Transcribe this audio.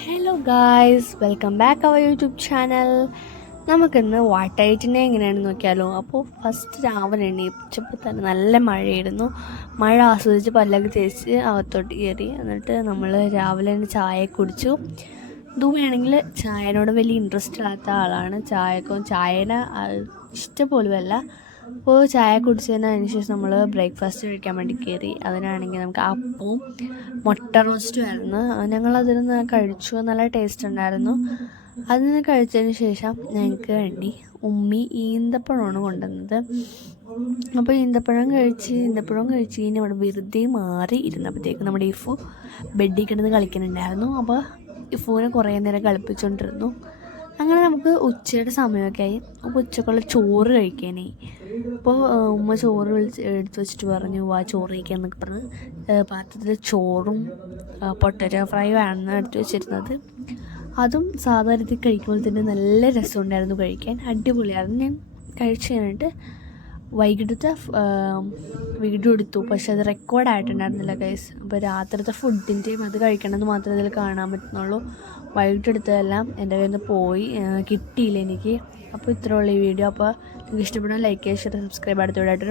Hello guys, welcome back our YouTube channel. നമുക്കിന്ന് വാട്ടൈറ്റിനെ എങ്ങനെയാണെന്ന് നോക്കിയാലോ. അപ്പോൾ ഫസ്റ്റ് രാവിലെ എണീച്ചപ്പോൾ തന്നെ നല്ല മഴയായിരുന്നു. മഴ ആസ്വദിച്ച് പല്ലൊക്കെ തേച്ച് അകത്തോട്ട് കയറി. എന്നിട്ട് നമ്മൾ രാവിലെ തന്നെ ചായ കുടിച്ചു. ധൂമയാണെങ്കിൽ ചായനോട് വലിയ ഇൻട്രസ്റ്റ് ഇല്ലാത്ത ആളാണ്. ചായനെ ഇഷ്ടപോലുമല്ല. അപ്പോൾ ചായ കുടിച്ചതിന് ശേഷം നമ്മൾ ബ്രേക്ക്ഫാസ്റ്റ് കഴിക്കാൻ വേണ്ടി കയറി. അതിനാണെങ്കിൽ നമുക്ക് അപ്പവും മുട്ട റോസ്റ്റും ആയിരുന്നു. ഞങ്ങളതിൽ നിന്ന് കഴിച്ചു. നല്ല ടേസ്റ്റ് ഉണ്ടായിരുന്നു. അതിൽ നിന്ന് കഴിച്ചതിന് ശേഷം ഞങ്ങൾക്ക് വേണ്ടി ഉമ്മി ഈന്തപ്പഴമാണ് കൊണ്ടുവന്നത്. അപ്പോൾ ഈന്തപ്പഴം കഴിച്ച് കഴിഞ്ഞ് അവിടെ വെറുതെ മാറി ഇരുന്നപ്പോഴത്തേക്ക് നമ്മുടെ ഇഫു ബെഡിൽ കിടന്ന് കളിക്കുന്നുണ്ടായിരുന്നു. അപ്പോൾ ഇഫുവിനെ കുറേ നേരം കളിപ്പിച്ചുകൊണ്ടിരുന്നു. അങ്ങനെ നമുക്ക് ഉച്ചയുടെ സമയമൊക്കെ ആയി. അപ്പോൾ ഉച്ചക്കുള്ള ചോറ് കഴിക്കാനായി. അപ്പോൾ ഉമ്മ ചോറ് എടുത്ത് വെച്ചിട്ട് പറഞ്ഞു, വാ ചോറ് കഴിക്കാമെന്നൊക്കെ പറഞ്ഞ് പാത്രത്തിൽ ചോറും പൊട്ടറ്റോ ഫ്രൈയും ആണ് എടുത്ത് വെച്ചിരുന്നത്. അതും സാധാരണ രീതി കഴിക്കുമ്പോൾ തന്നെ നല്ല രസമുണ്ടായിരുന്നു കഴിക്കാൻ. അടിപൊളിയായിരുന്നു. ഞാൻ കഴിച്ച് കഴിഞ്ഞിട്ട് വൈകിട്ടത്തെ വീഡിയോ എടുത്തു. പക്ഷെ അത് റെക്കോർഡായിട്ടുണ്ടായിരുന്നില്ല ഗൈസ്. അപ്പോൾ രാത്രിത്തെ ഫുഡിൻ്റെയും അത് കഴിക്കണമെന്ന് മാത്രമേ ഇതിൽ കാണാൻ പറ്റുന്നുള്ളൂ. വൈകിട്ടെടുത്തതെല്ലാം എൻ്റെ കയ്യിൽ നിന്ന് പോയി, കിട്ടിയില്ല എനിക്ക്. അപ്പോൾ ഇത്രയുള്ള ഈ വീഡിയോ. അപ്പോൾ നിങ്ങൾക്ക് ഇഷ്ടപ്പെടാൻ ലൈക്ക് ചെയ്യുക, ഷെയർ, സബ്സ്ക്രൈബ്. അടുത്ത വീഡിയോ ആയിട്ട്